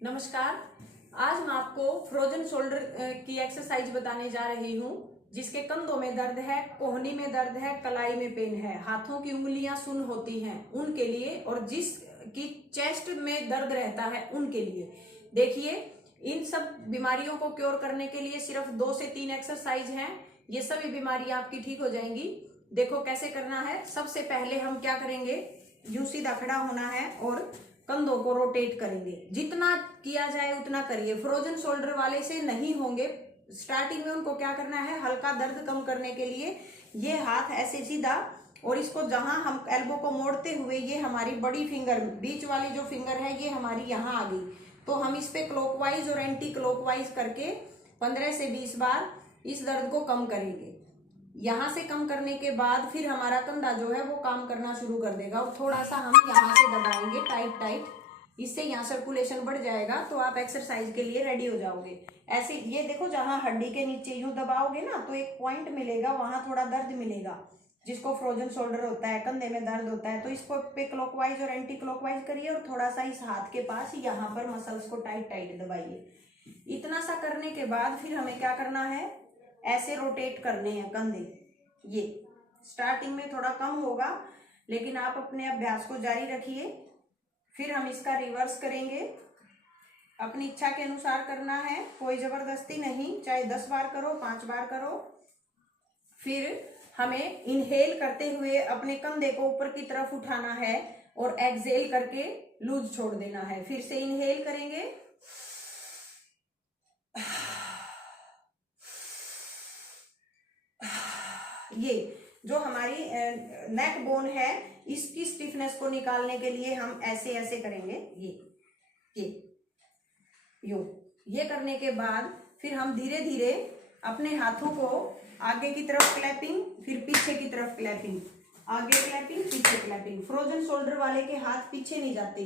नमस्कार। आज मैं आपको फ्रोजन शोल्डर की एक्सरसाइज बताने जा रही हूँ, जिसके कंधों में दर्द है, कोहनी में दर्द है, कलाई में पेन है, हाथों की उंगलियां सुन्न होती हैं उनके लिए, और जिसकी चेस्ट में दर्द रहता है उनके लिए। देखिए, इन सब बीमारियों को क्योर करने के लिए सिर्फ 2 से 3 एक्सरसाइज हैं। ये सभी बीमारियां आपकी ठीक हो जाएंगी। देखो कैसे करना है। सबसे पहले हम क्या करेंगे, यूं सीधा खड़ा होना है और कंधों को रोटेट करेंगे। जितना किया जाए उतना करिए। फ्रोजन शोल्डर वाले से नहीं होंगे। स्टार्टिंग में उनको क्या करना है, हल्का दर्द कम करने के लिए ये हाथ ऐसे सीधा, और इसको जहां हम एल्बो को मोड़ते हुए ये हमारी बड़ी फिंगर, बीच वाली जो फिंगर है ये हमारी यहाँ आ गई, तो हम इस पे क्लॉकवाइज और एंटी क्लॉकवाइज करके 15 से 20 बार इस दर्द को कम करेंगे। यहाँ से कम करने के बाद फिर हमारा कंधा जो है वो काम करना शुरू कर देगा, और थोड़ा सा हम यहाँ से दबाएंगे टाइट, इससे यहाँ सर्कुलेशन बढ़ जाएगा, तो आप एक्सरसाइज के लिए रेडी हो जाओगे। ऐसे ये देखो, जहाँ हड्डी के नीचे यूं दबाओगे ना तो एक पॉइंट मिलेगा, वहां थोड़ा दर्द मिलेगा, जिसको फ्रोजन शोल्डर होता है, कंधे में दर्द होता है। तो इसको पे क्लॉकवाइज और एंटी क्लॉकवाइज करिए, और थोड़ा सा इस हाथ के पास यहाँ पर मसल्स को टाइट दबाइए। इतना सा करने के बाद फिर हमें क्या करना है, ऐसे रोटेट करने हैं कंधे। ये स्टार्टिंग में थोड़ा कम होगा, लेकिन आप अपने अभ्यास को जारी रखिए। फिर हम इसका रिवर्स करेंगे। अपनी इच्छा के अनुसार करना है, कोई जबरदस्ती नहीं, चाहे 10 बार करो, 5 बार करो। फिर हमें इनहेल करते हुए अपने कंधे को ऊपर की तरफ उठाना है, और एक्सहेल करके लूज छोड़ देना है। फिर से इनहेल करेंगे, ये जो हमारी नेक बोन है इसकी स्टिफनेस को निकालने के लिए हम ऐसे ऐसे करेंगे। ये ये करने के बाद फिर हम धीरे धीरे अपने हाथों को आगे की तरफ क्लैपिंग, फिर पीछे की तरफ क्लैपिंग, आगे क्लैपिंग, पीछे क्लैपिंग। फ्रोजन शोल्डर वाले के हाथ पीछे नहीं जाते,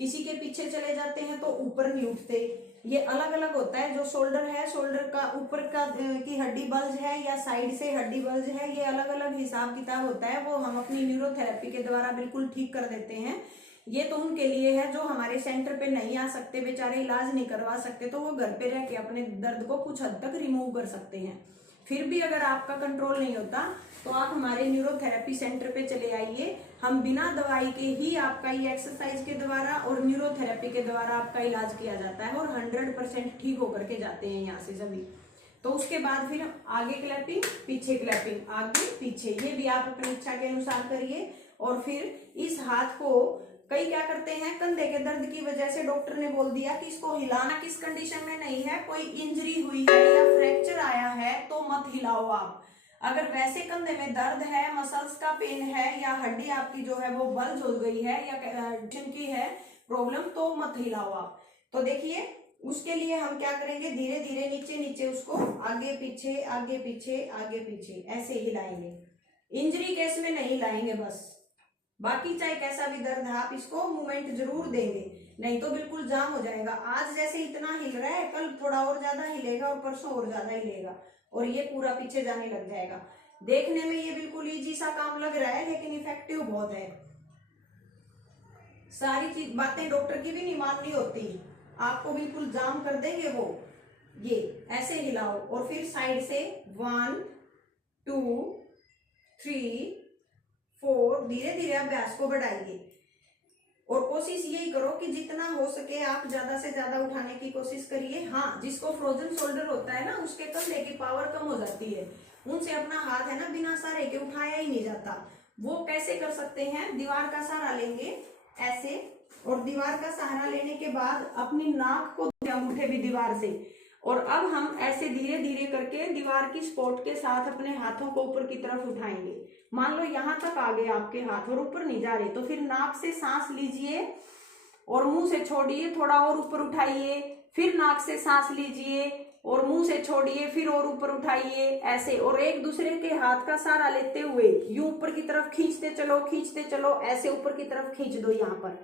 किसी के पीछे चले जाते हैं तो ऊपर नहीं उठते। ये अलग अलग होता है। जो शोल्डर है, शोल्डर का ऊपर का की हड्डी बल्ज है या साइड से हड्डी बल्ज है, ये अलग अलग हिसाब किताब होता है। वो हम अपनी न्यूरोथेरेपी के द्वारा बिल्कुल ठीक कर देते हैं। ये तो उनके लिए है जो हमारे सेंटर पे नहीं आ सकते, बेचारे इलाज नहीं करवा सकते, तो वो घर पे रह के अपने दर्द को कुछ हद तक रिमूव कर सकते हैं। फिर भी अगर आपका कंट्रोल नहीं होता तो आप हमारे न्यूरोथेरेपी सेंटर पे चले आइए। हम बिना दवाई के ही आपका ये एक्सरसाइज के द्वारा और न्यूरोथेरेपी के द्वारा आपका इलाज किया जाता है, और 100% ठीक होकर के जाते हैं यहाँ से सभी। तो उसके बाद फिर आगे क्लैपिंग, पीछे क्लैपिंग, आगे पीछे, ये भी आप अपनी इच्छा के अनुसार करिए। और फिर इस हाथ को कई क्या करते हैं, कंधे के दर्द की वजह से डॉक्टर ने बोल दिया कि इसको हिलाना किस कंडीशन में नहीं है, कोई इंजरी हुई है या फ्रैक्चर आया है तो मत हिलाओ आप। अगर वैसे कंधे में दर्द है, मसल्स का पेन है, या हड्डी आपकी जो है वो बल्ज हो गई है या की है प्रॉब्लम, तो मत हिलाओ आप। तो देखिए, उसके लिए हम क्या करेंगे, धीरे धीरे नीचे नीचे उसको आगे पीछे, आगे पीछे, आगे पीछे ऐसे हिलाएंगे। इंजरी केस में नहीं हिलाएंगे बस, बाकी चाहे कैसा भी दर्द है आप इसको मूवमेंट जरूर देंगे, नहीं तो बिल्कुल जाम हो जाएगा। आज जैसे इतना हिल रहा है, कल थोड़ा और ज्यादा हिलेगा, और परसों और ज्यादा हिलेगा, और ये पूरा पीछे जाने लग जाएगा। देखने में ये बिल्कुल इजी सा काम लग रहा है, लेकिन इफेक्टिव बहुत है। सारी चीज बातें डॉक्टर की भी नहीं माननी होती, आपको बिल्कुल जाम कर देंगे वो। ये ऐसे हिलाओ, और फिर साइड से 1 2 3 4, धीरे धीरे अभ्यास को बढ़ाइए। और कोशिश यही करो कि जितना हो सके आप ज्यादा से ज्यादा उठाने की कोशिश करिए। हाँ, जिसको फ्रोजन शोल्डर होता है ना, उसके कंधे की पावर कम हो जाती है, उनसे अपना हाथ है ना बिना सहारे के उठाया ही नहीं जाता। वो कैसे कर सकते हैं, दीवार का सहारा लेंगे ऐसे, और दीवार का सहारा लेने के बाद अपनी नाक को अंगूठे भी दीवार से, और अब हम ऐसे धीरे धीरे करके दीवार की सपोर्ट के साथ अपने हाथों को ऊपर की तरफ उठाएंगे। मान लो यहाँ तक आ गए आपके हाथ और ऊपर नहीं जा रहे, तो फिर नाक से सांस लीजिए और मुंह से छोड़िए, थोड़ा और ऊपर उठाइए, फिर नाक से सांस लीजिए और मुंह से छोड़िए, फिर और ऊपर उठाइए ऐसे। और एक दूसरे के हाथ का सहारा लेते हुए यूं ऊपर की तरफ खींचते चलो, ऐसे ऊपर की तरफ खींच दो। यहाँ पर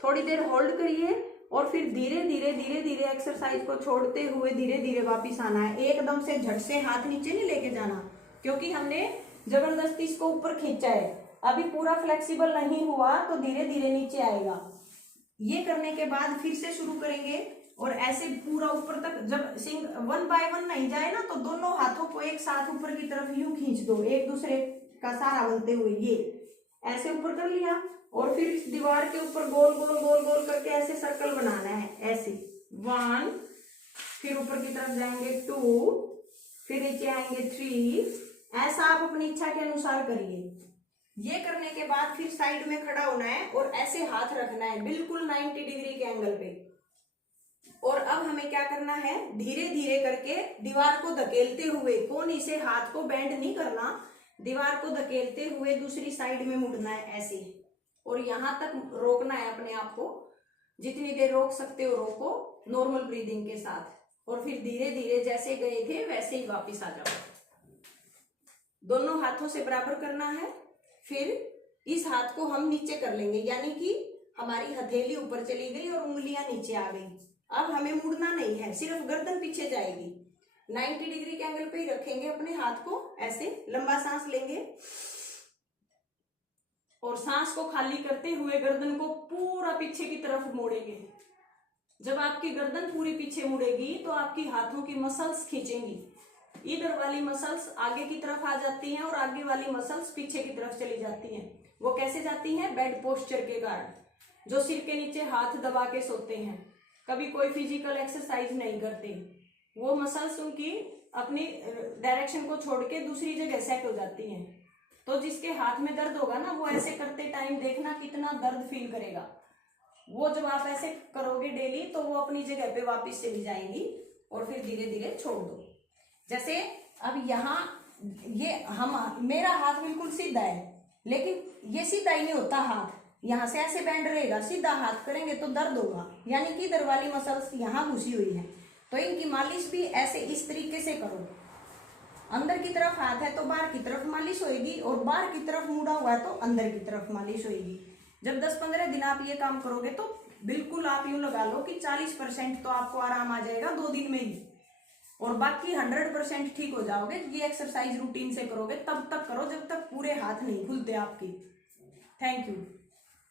थोड़ी देर होल्ड करिए, और फिर धीरे धीरे एक्सरसाइज को छोड़ते हुए धीरे धीरे वापिस आना है। एकदम से झट से हाथ नीचे नहीं लेके जाना, क्योंकि हमने जबरदस्ती इसको ऊपर खींचा है। अभी पूरा फ्लेक्सिबल नहीं हुआ तो धीरे धीरे नीचे आएगा। ये करने के बाद फिर से शुरू करेंगे और ऐसे पूरा ऊपर तक, जब सिंग 1 बाय 1 नहीं जाए ना तो दोनों हाथों को एक साथ ऊपर की तरफ यूं खींच दो, एक दूसरे का सहारा बनते हुए। ये ऐसे ऊपर कर लिया और फिर इस दीवार के ऊपर गोल गोल गोल गोल करके ऐसे सर्कल बनाना है, ऐसे 1, फिर ऊपर की तरफ जाएंगे 2, फिर नीचे आएंगे 3। ऐसा आप अपनी इच्छा के अनुसार करिए। ये करने के बाद फिर साइड में खड़ा होना है और ऐसे हाथ रखना है बिल्कुल 90 डिग्री के एंगल पे। और अब हमें क्या करना है, धीरे धीरे करके दीवार को धकेलते हुए, कोनी से हाथ को बेंड नहीं करना, दीवार को धकेलते हुए दूसरी साइड में मुड़ना है ऐसे, और यहां तक रोकना है अपने आप को। जितनी देर रोक सकते हो रोको नॉर्मल ब्रीदिंग के साथ, और फिर धीरे धीरे जैसे गए थे वैसे ही वापस आ जाओ। दोनों हाथों से बराबर करना है। फिर इस हाथ को हम नीचे कर लेंगे, यानी कि हमारी हथेली ऊपर चली गई और उंगलियां नीचे आ गई। अब हमें मुड़ना नहीं है, सिर्फ गर्दन पीछे जाएगी। 90 डिग्री के एंगल पे ही रखेंगे अपने हाथ को, ऐसे लंबा सांस लेंगे और सांस को खाली करते हुए गर्दन को पूरा पीछे की तरफ मोड़ेंगे। जब आपकी गर्दन पूरी पीछे मुड़ेगी तो आपकी हाथों की मसल्स खींचेंगी। इधर वाली मसल्स आगे की तरफ आ जाती हैं और आगे वाली मसल्स पीछे की तरफ चली जाती हैं। वो कैसे जाती हैं? बेड पोस्चर के कारण, जो सिर के नीचे हाथ दबा के सोते हैं, कभी कोई फिजिकल एक्सरसाइज नहीं करते, वो मसल्स उनकी अपनी डायरेक्शन को छोड़ के दूसरी जगह सेट हो जाती हैं। तो जिसके हाथ में दर्द होगा ना, वो ऐसे करते टाइम देखना कितना दर्द फील करेगा। वो जब आप ऐसे करोगे डेली तो वो अपनी जगह पे वापस चली जाएंगी और फिर धीरे धीरे छोड़ दो। जैसे अब यहाँ मेरा हाथ बिल्कुल सीधा है, लेकिन ये सीधा ही नहीं होता हाथ, यहाँ से ऐसे बैंड रहेगा। सीधा हाथ करेंगे तो दर्द होगा, यानी कि इधर वाली मसल्स यहाँ घुसी हुई है। तो इनकी मालिश भी ऐसे इस तरीके से करो। अंदर की तरफ हाथ है तो बाहर की तरफ मालिश होगी, और बाहर की तरफ मुड़ा हुआ है तो अंदर की तरफ मालिश होगी। जब 10-15 दिन आप ये काम करोगे तो बिल्कुल आप यूं लगा लो कि 40% तो आपको आराम आ जाएगा 2 दिन में ही, और बाकी 100% ठीक हो जाओगे। ये एक्सरसाइज रूटीन से करोगे, तब तक करो जब तक पूरे हाथ नहीं खुलते आपकी। Thank you.